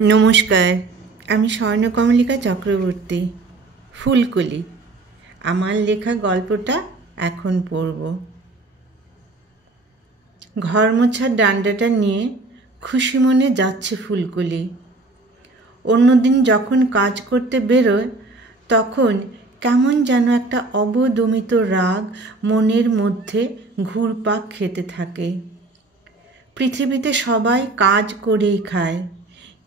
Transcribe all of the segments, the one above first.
নমস্কার, আমি স্বর্ণকমলিকা চক্রবর্তী। ফুলকলি আমার লেখা গল্পটা এখন পড়ব। ঘর মোছার ডান্ডাটা নিয়ে খুশি মনে যাচ্ছে ফুলকলি। অন্যদিন যখন কাজ করতে বেরোয় তখন কেমন যেন একটা অবদমিত রাগ মনের মধ্যে ঘুরপাক খেতে থাকে। পৃথিবীতে সবাই কাজ করেই খায়।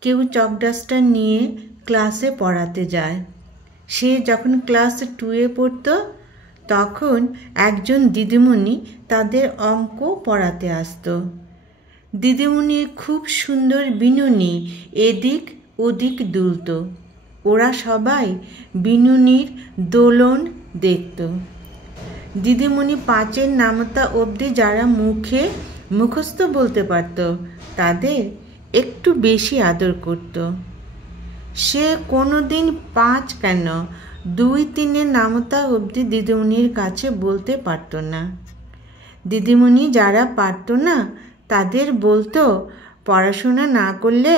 কেউ চক ডাস্টার নিয়ে ক্লাসে পড়াতে যায়। সে যখন ক্লাস 2-এ পড়ত তখন একজন দিদিমণি তাদের অঙ্ক পড়াতে আসতো। দিদিমণির খুব সুন্দর বিনুনি এদিক ওদিক দুলত। ওরা সবাই বিনুনির দোলন দেখত। দিদিমণি 5-এর নামতা অবধি যারা মুখস্থ বলতে পারত তাদের একটু বেশি আদর করত। সে কোনো দিন 5 কেন 2-3-এর নামতা অবধি দিদিমণির কাছে বলতে পারত না। দিদিমণি যারা পারত না তাদের বলতো, পড়াশোনা না করলে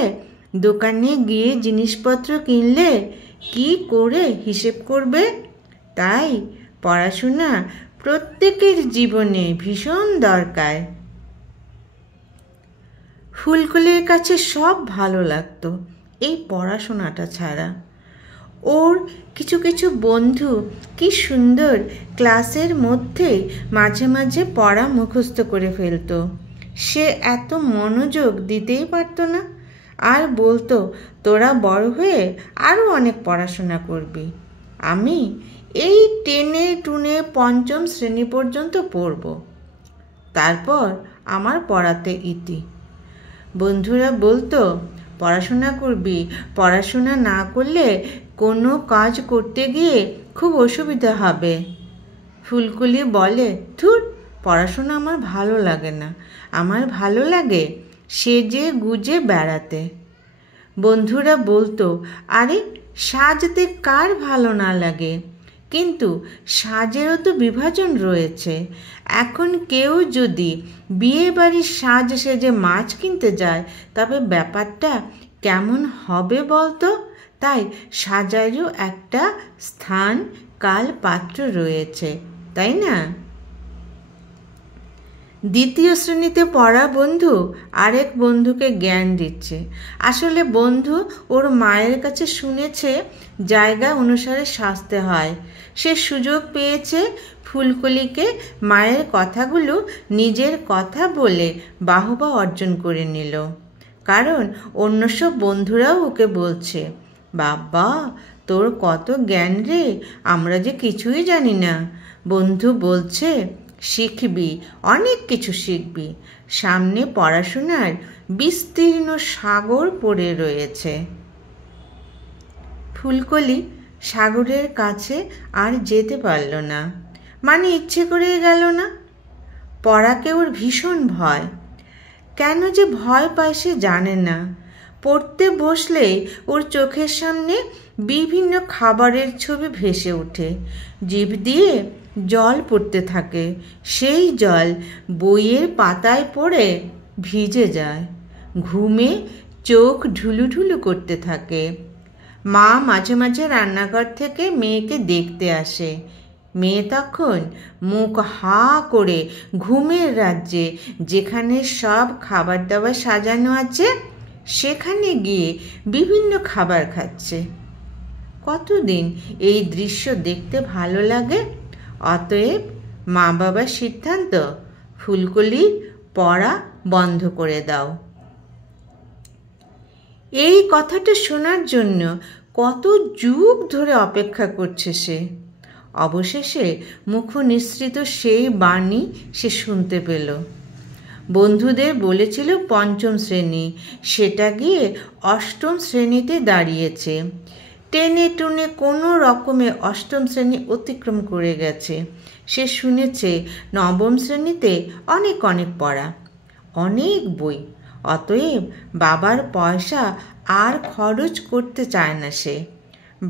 দোকানে গিয়ে জিনিসপত্র কিনলে কি করে হিসেব করবে? তাই পড়াশোনা প্রত্যেকের জীবনে ভীষণ দরকার। ফুলকলির কাছে সব ভালো লাগতো এই পড়াশোনাটা ছাড়া। ওর কিছু কিছু বন্ধু কি সুন্দর ক্লাসের মধ্যে মাঝে মাঝে পড়া মুখস্থ করে ফেলতো। সে এত মনোযোগ দিতেই পারতো না, আর বলতো, তোরা বড় হয়ে আরও অনেক পড়াশোনা করবি। আমি এই 10-টুনে 5ম শ্রেণী পর্যন্ত পড়ব, তারপর আমার পড়াতে ইতি। বন্ধুরা বলতো, পড়াশোনা করবি, পড়াশোনা না করলে কোনো কাজ করতে গিয়ে খুব অসুবিধা হবে। ফুলকলি বলে, ধুর, পড়াশোনা আমার ভালো লাগে না, আমার ভালো লাগে সেজে গুজে বেড়াতে। বন্ধুরা বলতো, আরে সাজতে কার ভালো না লাগে, কিন্তু সাজেরও তো বিভাজন রয়েছে। এখন কেউ যদি বিয়ে বাড়ির সাজ সেজে মাছ কিনতে যায় তবে ব্যাপারটা কেমন হবে বলতো? তাই সাজারও একটা স্থান কাল পাত্র রয়েছে, তাই না? 2য় শ্রেণীতে পড়া বন্ধু আরেক বন্ধুকে জ্ঞান দিচ্ছে। আসলে বন্ধু ওর মায়ের কাছে শুনেছে জায়গা অনুসারে সাজতে হয়। সে সুযোগ পেয়েছে ফুলকলিকে মায়ের কথাগুলো নিজের কথা বলে বাহবা অর্জন করে নিল। কারণ অন্য সব বন্ধুরাও ওকে বলছে, বাবা তোর কত জ্ঞান রে, আমরা যে কিছুই জানি না। বন্ধু বলছে, শিখবি, অনেক কিছু শিখবি, সামনে পড়াশোনার বিস্তীর্ণ সাগর পড়ে রয়েছে। ফুলকলি সাগরের কাছে আর যেতে পারল না, মানে ইচ্ছে করেই গেল না। পড়াকে ওর ভীষণ ভয়। কেন যে ভয় পায় সে জানে না। পড়তে বসলেই ওর চোখের সামনে বিভিন্ন খাবারের ছবি ভেসে ওঠে। জিভ দিয়ে জল পড়তে থাকে। সেই জল বইয়ের পাতায় পড়ে ভিজে যায়। ঘুমে চোখ ঢুলুঢুলু করতে থাকে। মা মাঝে মাঝে রান্নাঘর থেকে মেয়েকে দেখতে আসে। মেয়ে তখন মুখ হা করে ঘুমের রাজ্যে, যেখানে সব খাবার দাবার সাজানো আছে, সেখানে গিয়ে বিভিন্ন খাবার খাচ্ছে। কতদিন এই দৃশ্য দেখতে ভালো লাগে? অতএব মা বাবার সিদ্ধান্ত, ফুলকলির পড়া বন্ধ করে দাও। এই কথাটা শোনার জন্য কত যুগ ধরে অপেক্ষা করছে সে। অবশেষে মুখ নিঃসৃত সেই বাণী সে শুনতে পেল। বন্ধুদের বলেছিল 5ম শ্রেণী, সেটা গিয়ে 8ম শ্রেণীতে দাঁড়িয়েছে। টেনে টুনে কোনো রকমে 8ম শ্রেণী অতিক্রম করে গেছে। সে শুনেছে 9ম শ্রেণীতে অনেক অনেক পড়া, অনেক বই। অতএব বাবার পয়সা আর খরচ করতে চায় না সে।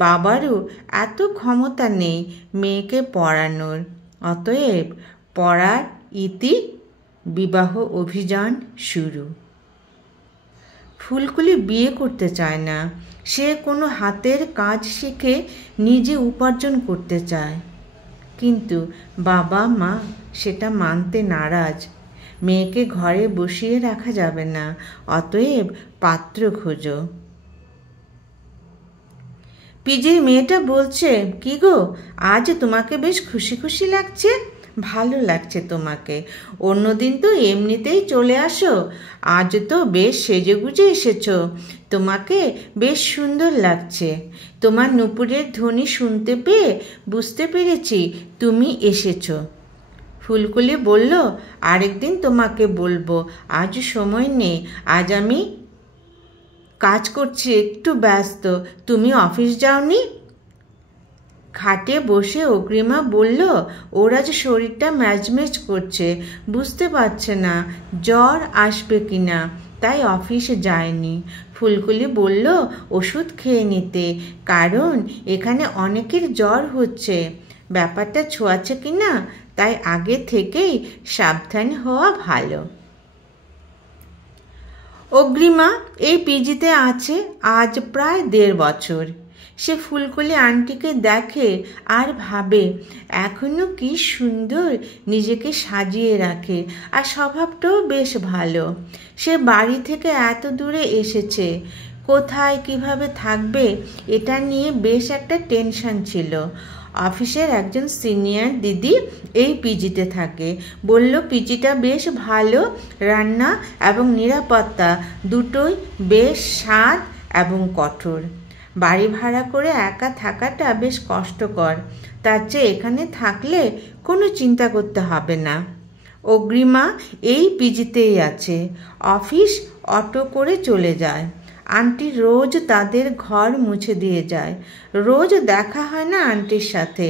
বাবারও এত ক্ষমতা নেই মেয়েকে পড়ানোর। অতএব পড়ার ইতি, বিবাহ অভিযান শুরু। ফুলকলি বিয়ে করতে চায় না। সে কোনো হাতের কাজ শিখে নিজে উপার্জন করতে চায়, কিন্তু বাবা মা সেটা মানতে নারাজ। মেয়েকে ঘরে বসিয়ে রাখা যাবে না, অতএব পাত্র খোঁজো। পিজির মেয়েটা বলছে, কি গো, আজ তোমাকে বেশ খুশি খুশি লাগছে। ভালো লাগছে তোমাকে। অন্যদিন তো এমনিতেই চলে আসো, আজ তো বেশ সেজেগুজে এসেছো। তোমাকে বেশ সুন্দর লাগছে। তোমার নুপুরের ধ্বনি শুনতে পেয়ে বুঝতে পেরেছি তুমি এসেছো। ফুলকলি বলল, আরেকদিন তোমাকে বলবো, আজ সময় নেই, আজ আমি কাজ করছি, একটু ব্যস্ত। তুমি অফিস যাওনি? খাটে বসে অগ্রিমা বলল, ওর আজ শরীরটা ম্যাজম্যাজ করছে, বুঝতে পারছে না জ্বর আসবে কিনা, তাই অফিসে যায়নি। ফুলকলি বলল, ওষুধ খেয়ে নিতে, কারণ এখানে অনেকের জ্বর হচ্ছে, ব্যাপারটা ছোঁয়াচ্ছে কিনা, তাই আগে থেকেই সাবধান হওয়া ভালো। অগ্রিমা এই পিজিতে আছে আজ প্রায় 1.5 বছর। সে ফুলকলি আন্টিকে দেখে আর ভাবে, এখনো কি সুন্দর নিজেকে সাজিয়ে রাখে, আর স্বভাবটাও বেশ ভালো। সে বাড়ি থেকে এত দূরে এসেছে, কোথায় কিভাবে থাকবে এটা নিয়ে বেশ একটা টেনশন ছিল। অফিসের একজন সিনিয়র দিদি এই পিজিতে থাকে, বলল পিজিটা বেশ ভালো, রান্না এবং নিরাপত্তা দুটোই বেশ স্বাদ এবং কঠোর। বাড়ি ভাড়া করে একা থাকাটা বেশ কষ্টকর, তার চেয়ে এখানে থাকলে কোনো চিন্তা করতে হবে না। অগ্রিমা এই পিজিতেই আছে, অফিস অটো করে চলে যায়। আন্টি রোজ তাদের ঘর মুছে দিয়ে যায়। রোজ দেখা হয় না আন্টির সাথে,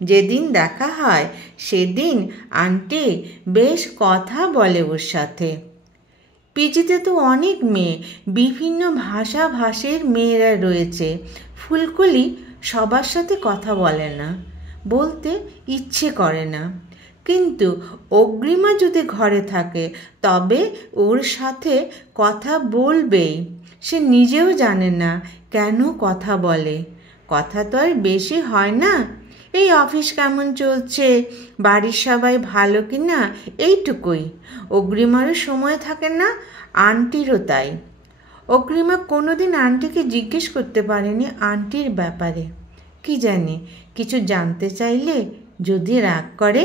যেদিন দেখা হয় সেদিন আন্টি বেশ কথা বলে ওর সাথে। পিজিতে তো অনেক মেয়ে, বিভিন্ন ভাষাভাষীর মেয়েরা রয়েছে। ফুলকলি সবার সাথে কথা বলে না, বলতে ইচ্ছে করে না, কিন্তু অগ্রিমা যদি ঘরে থাকে তবে ওর সাথে কথা বলবেই। সে নিজেও জানে না কেন কথা বলে, কথা তো আর বেশি হয় না। এই অফিস কেমন চলছে, বাড়ির সবাই ভালো কি না, এইটুকুই। অগ্রিমারও সময় থাকে না, আন্টিরও তাই। অগ্রিমা কোনোদিন আন্টিকে জিজ্ঞেস করতে পারেনি আন্টির ব্যাপারে। কি জানি কিছু জানতে চাইলে যদি রাগ করে।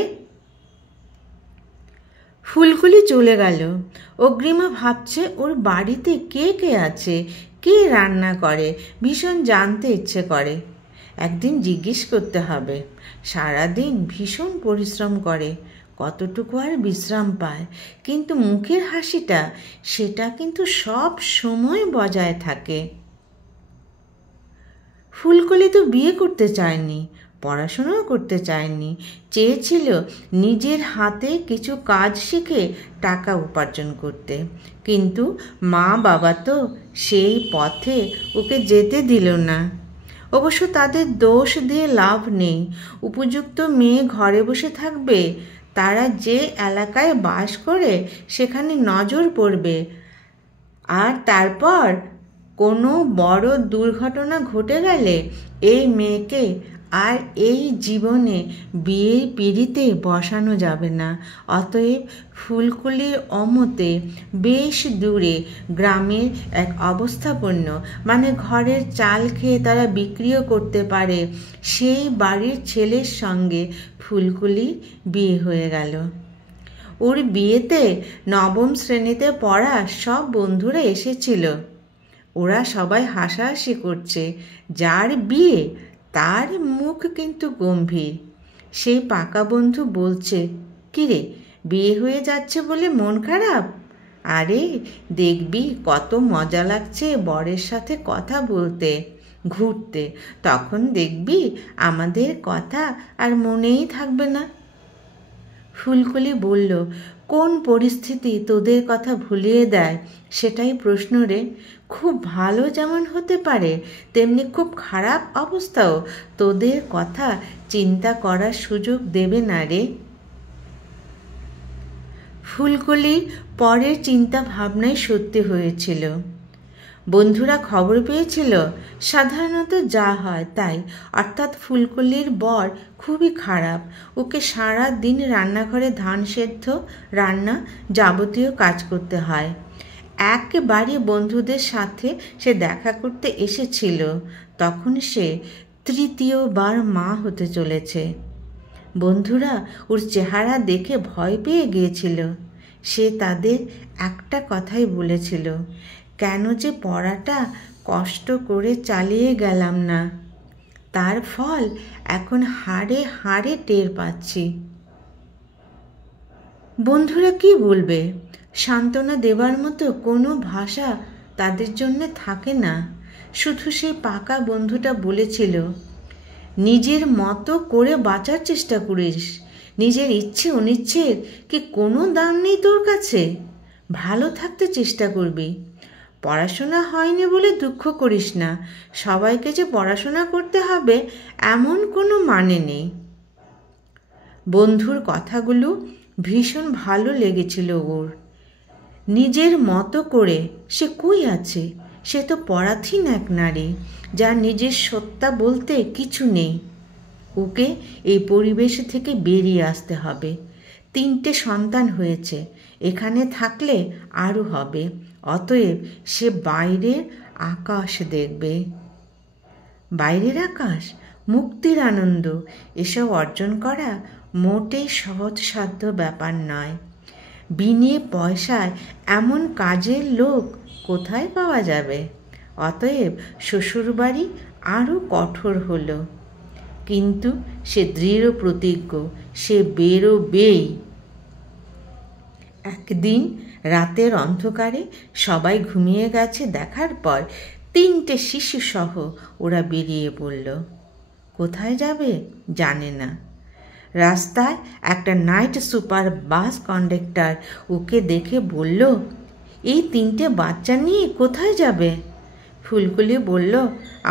ফুলকলি চলে গেল। অগ্রিমা ভাবছে ওর বাড়িতে কে কে আছে, কে রান্না করে, ভীষণ জানতে ইচ্ছে করে। একদিন জিজ্ঞেস করতে হবে। সারাদিন ভীষণ পরিশ্রম করে, কতটুকু আর বিশ্রাম পায়, কিন্তু মুখের হাসিটা সেটা কিন্তু সব সময় বজায় থাকে। ফুলকলি তো বিয়ে করতে চায়নি, পড়াশোনাও করতে চায়নি, চেয়েছিল নিজের হাতে কিছু কাজ শিখে টাকা উপার্জন করতে, কিন্তু মা বাবা তো সেই পথে ওকে যেতে দিল না। অবশ্য তাদের দোষ দিয়ে লাভ নেই। উপযুক্ত মেয়ে ঘরে বসে থাকবে, তারা যে এলাকায় বাস করে সেখানে নজর পড়বে, আর তারপর কোনো বড় দুর্ঘটনা ঘটে গেলে এই মেয়েকে আর এই জীবনে বিয়ের পিঁড়িতে বসানো যাবে না। অতএব ফুলকলির অমতে বেশ দূরে গ্রামের এক অবস্থাপন্ন, মানে ঘরের চাল খেয়ে তারা বিক্রিও করতে পারে, সেই বাড়ির ছেলের সঙ্গে ফুলকলির বিয়ে হয়ে গেল। ওর বিয়েতে 9ম শ্রেণীতে পড়া সব বন্ধুরা এসেছিল। ওরা সবাই হাসাহাসি করছে। যার বিয়ে তার মুখ কিন্তু গম্ভীর। সেই পাকা বন্ধু বলছে, কিরে, বিয়ে হয়ে যাচ্ছে বলে মন খারাপ? আরে দেখবি কত মজা লাগছে বরের সাথে কথা বলতে, ঘুরতে, তখন দেখবি আমাদের কথা আর মনেই থাকবে না। ফুলকলি বলল, কোন পরিস্থিতি তোদের কথা ভুলিয়ে দেয় সেটাই প্রশ্ন রে। খুব ভালো যেমন হতে পারে, তেমনি খুব খারাপ অবস্থাও তোদের কথা চিন্তা করার সুযোগ দেবে না রে। ফুলকলির পরের চিন্তা ভাবনাই সত্যি হয়েছিল। বন্ধুরা খবর পেয়েছিল সাধারণত যা হয় তাই, অর্থাৎ ফুলকলির বর খুবই খারাপ। ওকে সারা দিন রান্নাঘরে ধান সেদ্ধ, রান্না, যাবতীয় কাজ করতে হয়। একবারে বন্ধুদের সাথে সে দেখা করতে এসেছিল, তখন সে তৃতীয়বার মা হতে চলেছে। বন্ধুরা ওর চেহারা দেখে ভয় পেয়ে গিয়েছিল। সে তাদের একটা কথাই বলেছিল, কেন যে পড়াটা কষ্ট করে চালিয়ে গেলাম না, তার ফল এখন হাড়ে হাড়ে টের পাচ্ছি। বন্ধুরা কি বলবে? সান্ত্বনা দেবার মতো কোনো ভাষা তাদের জন্য থাকে না। শুধু সেই পাকা বন্ধুটা বলেছিল, নিজের মতো করে বাঁচার চেষ্টা করিস, নিজের ইচ্ছে অনিচ্ছের কি কোনো দাম নেই তোর কাছে? ভালো থাকতে চেষ্টা করবি। পড়াশোনা হয়নি বলে দুঃখ করিস না, সবাইকে যে পড়াশোনা করতে হবে এমন কোনো মানে নেই। বন্ধুর কথাগুলো ভীষণ ভালো লেগেছিল ওর। নিজের মতো করে সে কই আছে? সে তো পরাধীন এক নারী, যার নিজের সত্তা বলতে কিছু নেই। ওকে এই পরিবেশ থেকে বেরিয়ে আসতে হবে। 3টে সন্তান হয়েছে, এখানে থাকলে আরও হবে। অতএব সে বাইরের আকাশ দেখবে। বাইরের আকাশ, মুক্তির আনন্দ, এসব অর্জন করা মোটেই সহজসাধ্য ব্যাপার নয়। বিনে পয়সায় এমন কাজের লোক কোথায় পাওয়া যাবে? অতএব শ্বশুরবাড়ি আরও কঠোর হলো, কিন্তু সে দৃঢ় প্রতিজ্ঞ, সে বেরোবেই। একদিন রাতের অন্ধকারে সবাই ঘুমিয়ে গেছে দেখার পর 3টে শিশু সহ ওরা বেরিয়ে পড়ল। কোথায় যাবে জানে না। রাস্তায় একটা নাইট সুপার বাস কন্ডাক্টর ওকে দেখে বলল, এই 3টে বাচ্চা নিয়ে কোথায় যাবে? ফুলকলি বলল,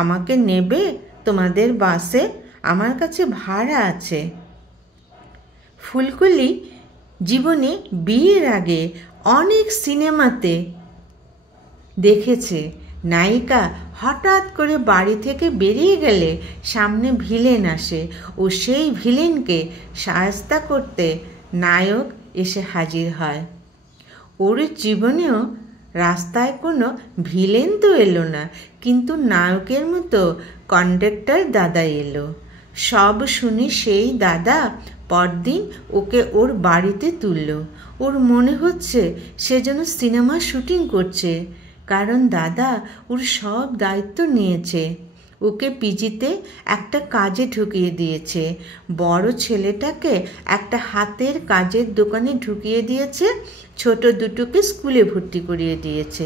আমাকে নেবে তোমাদের বাসে? আমার কাছে ভাড়া আছে। ফুলকলি জীবনে বিয়ের আগে অনেক সিনেমাতে দেখেছে নায়িকা হঠাৎ করে বাড়ি থেকে বেরিয়ে গেলে সামনে ভিলেন আসে ও সেই ভিলেনকে সাহায্য করতে নায়ক এসে হাজির হয়। ওর জীবনেও রাস্তায় কোনো ভিলেন তো এলো না, কিন্তু নায়কের মতো কন্ডাক্টর দাদা এলো। সব শুনে সেই দাদা পরদিন ওকে ওর বাড়িতে তুলল। ওর মনে হচ্ছে সে যেন সিনেমা শুটিং করছে, কারণ দাদা ওর সব দায়িত্ব নিয়েছে। ওকে পিজিতে একটা কাজে ঢুকিয়ে দিয়েছে, বড় ছেলেটাকে একটা হাতের কাজের দোকানে ঢুকিয়ে দিয়েছে, ছোট দুটোকে স্কুলে ভর্তি করিয়ে দিয়েছে।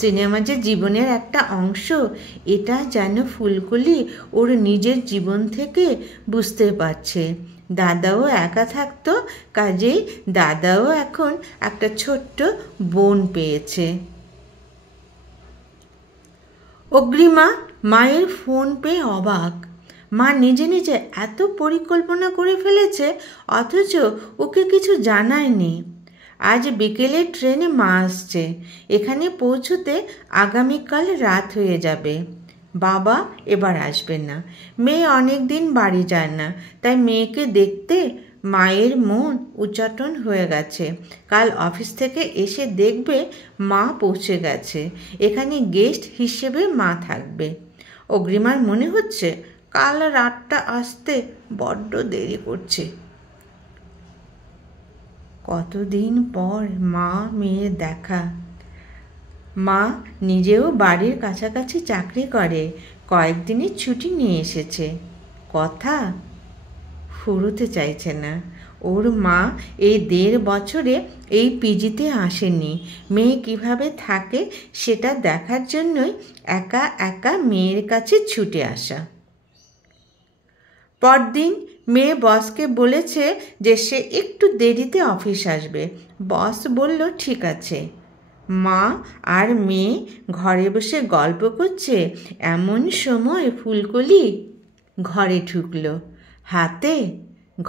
সিনেমা যে জীবনের একটা অংশ, এটা যেন ফুলকলি ওর নিজের জীবন থেকে বুঝতে পারছে। দাদাও একা থাকতো, কাজেই দাদাও এখন একটা ছোট্ট বোন পেয়েছে। অগ্রিমা মায়ের ফোন পেয়ে অবাক। মা নিজে নিজে এত পরিকল্পনা করে ফেলেছে, অথচ ওকে কিছু জানায়নি। আজ বিকেলে ট্রেনে মা আসছে, এখানে পৌঁছতে আগামীকাল রাত হয়ে যাবে। বাবা এবার আসবে না। মেয়ে অনেক দিন বাড়ি যায় না, তাই মেয়েকে দেখতে মায়ের মন উচ্চাটন হয়ে গেছে। কাল অফিস থেকে এসে দেখবে মা পৌঁছে গেছে, এখানে গেস্ট হিসেবে মা থাকবে। অগ্রিমার মনে হচ্ছে কাল রাতটা আসতে বড্ড দেরি করছে। কতদিন পর মা মেয়ের দেখা। মা নিজেও বাড়ির কাছাকাছি চাকরি করে, কয়েকদিনের ছুটি নিয়ে এসেছে। কথা ফুরোতে চাইছে না। ওর মা এই 1.5 বছরে এই পিজিতে আসেনি। মেয়ে কিভাবে থাকে সেটা দেখার জন্যই একা একা মেয়ের কাছে ছুটে আসা। পরদিন মেয়ে বসকে বলেছে যে সে একটু দেরিতে অফিস আসবে। বস বলল ঠিক আছে। মা আর মেয়ে ঘরে বসে গল্প করছে, এমন সময় ফুলকলি ঘরে ঢুকলো, হাতে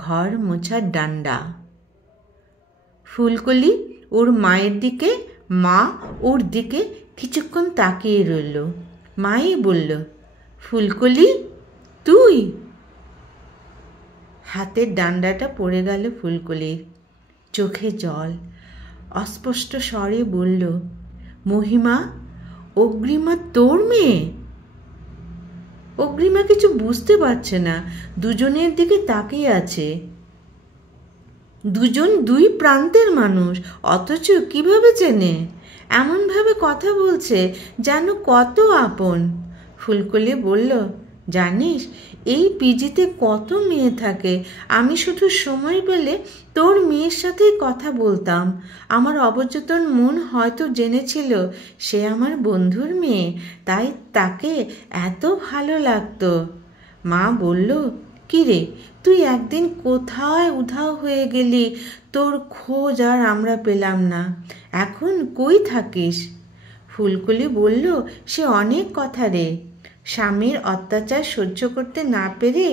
ঘর মোছার ডান্ডা। ফুলকলি ওর মায়ের দিকে, মা ওর দিকে কিছুক্ষণ তাকিয়ে রইল। মাই বলল, ফুলকলি তুই? হাতের ডান্ডাটা পড়ে গেল ফুলকলির। চোখে জল। অস্পষ্ট স্বরে বলল, মহিমা, অগ্রিমা তোর মেয়ে? অগ্রিমা কিছু বুঝতে পারছে না, দুজনের দিকে তাকিয়ে আছে। দুজন দুই প্রান্তের মানুষ, অথচ কিভাবে চেনে? এমনভাবে কথা বলছে যেন কত আপন। ফুলকলি বলল, জানিস, এই পিজিতে কত মেয়ে থাকে। আমি শুধু সময় পেলে তোর মেয়ের সাথেই কথা বলতাম। আমার অবচেতন মন হয়তো জেনেছিল সে আমার বন্ধুর মেয়ে, তাই তাকে এত ভালো লাগতো। মা বলল, কিরে, তুই একদিন কোথায় উধাও হয়ে গেলি? তোর খোঁজ আর আমরা পেলাম না। এখন কই থাকিস? ফুলকলি বলল, সে অনেক কথা রে। স্বামীর অত্যাচার সহ্য করতে না পেরে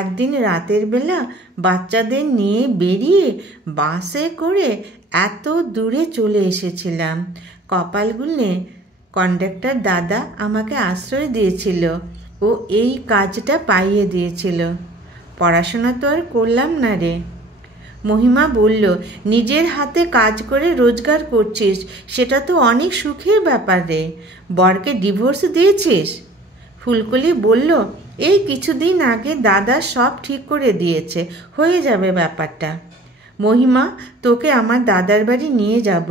একদিন রাতের বেলা বাচ্চাদের নিয়ে বেরিয়ে বাসে করে এত দূরে চলে এসেছিলাম। কপাল গুনে কন্ডাক্টর দাদা আমাকে আশ্রয় দিয়েছিল, ও এই কাজটা পাইয়ে দিয়েছিল। পড়াশোনা তো আর করলাম না রে। মহিমা বলল, নিজের হাতে কাজ করে রোজগার করছিস, সেটা তো অনেক সুখের ব্যাপার রে। বরকে ডিভোর্স দিয়েছিস? ফুলকলি বলল, এই কিছুদিন আগে দাদা সব ঠিক করে দিয়েছে, হয়ে যাবে ব্যাপারটা। মহিমা, তোকে আমার দাদার বাড়ি নিয়ে যাব।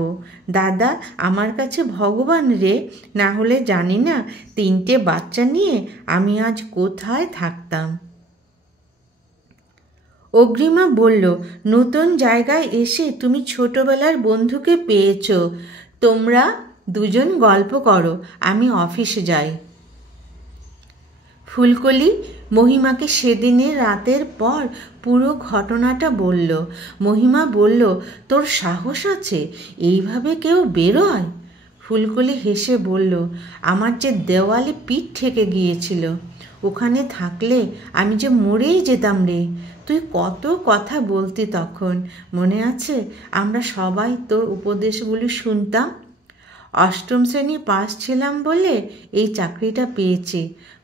দাদা আমার কাছে ভগবান রে, না হলে জানি না 3টে বাচ্চা নিয়ে আমি আজ কোথায় থাকতাম। অগ্রিমা বলল, নতুন জায়গায় এসে তুমি ছোটবেলার বন্ধুকে পেয়েছ। তোমরা দুজন গল্প করো, আমি অফিসে যাই। ফুলকলি মহিমাকে সেদিনের রাতের পর পুরো ঘটনাটা বলল। মহিমা বলল, তোর সাহস আছে? এইভাবে কেউ বেরোয়? ফুলকলি হেসে বলল, আমার যে দেওয়ালে পিঠ ঠেকে গিয়েছিল। ওখানে থাকলে আমি যে মরেই যেতাম রে। তুই কত কথা বলতি তখন, মনে আছে? আমরা সবাই তোর উপদেশগুলি শুনতাম। 8ম শ্রেণী পাস ছিলাম বলে এই চাকরিটা পেয়েছি।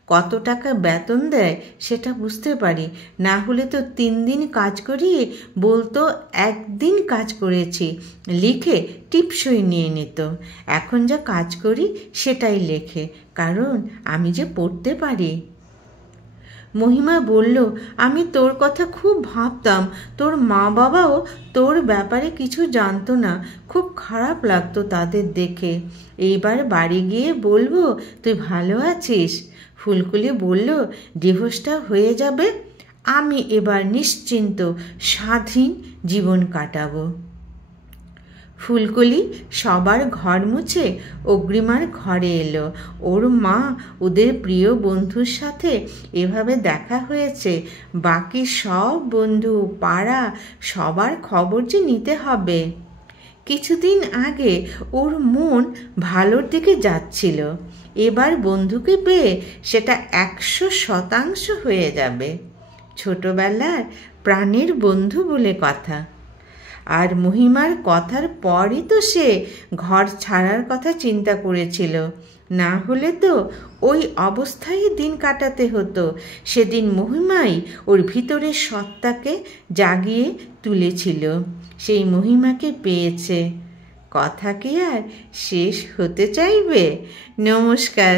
কত টাকা বেতন দেয় সেটা বুঝতে পারি, না হলে তো 3 দিন কাজ করিয়ে বলতো 1 দিন কাজ করেছি, লিখে টিপসই নিয়ে নিত। এখন যা কাজ করি সেটাই লেখে, কারণ আমি যে পড়তে পারি। মহিমা বলল, আমি তোর কথা খুব ভাবতাম। তোর মা বাবাও তোর ব্যাপারে কিছু জানতো না, খুব খারাপ লাগতো তাদের দেখে। এইবার বাড়ি গিয়ে বলবো তুই ভালো আছিস। ফুলকলি বলল, ডিভোর্সটা হয়ে যাবে, আমি এবার নিশ্চিন্ত স্বাধীন জীবন কাটাবো। ফুলকলি সবার ঘর মুছে অগ্রিমার ঘরে এলো। ওর মা ওদের প্রিয় বন্ধুর সাথে এভাবে দেখা হয়েছে, বাকি সব বন্ধু পাড়া সবার খবর যে নিতে হবে। কিছুদিন আগে ওর মন ভালোর দিকে যাচ্ছিল, এবার বন্ধুকে পেয়ে সেটা 100% হয়ে যাবে। ছোটবেলার প্রাণের বন্ধু বলে কথা। আর মহিমার কথার পরই তো সে ঘর ছাড়ার কথা চিন্তা করেছিল, না হলে তো ওই অবস্থায় দিন কাটাতে হতো। সেদিন মহিমাই ওর ভিতরের সত্তাকে জাগিয়ে তুলেছিল, সেই মহিমাকে পেয়েছে। কথা কি আর শেষ হতে চাইবে? নমস্কার।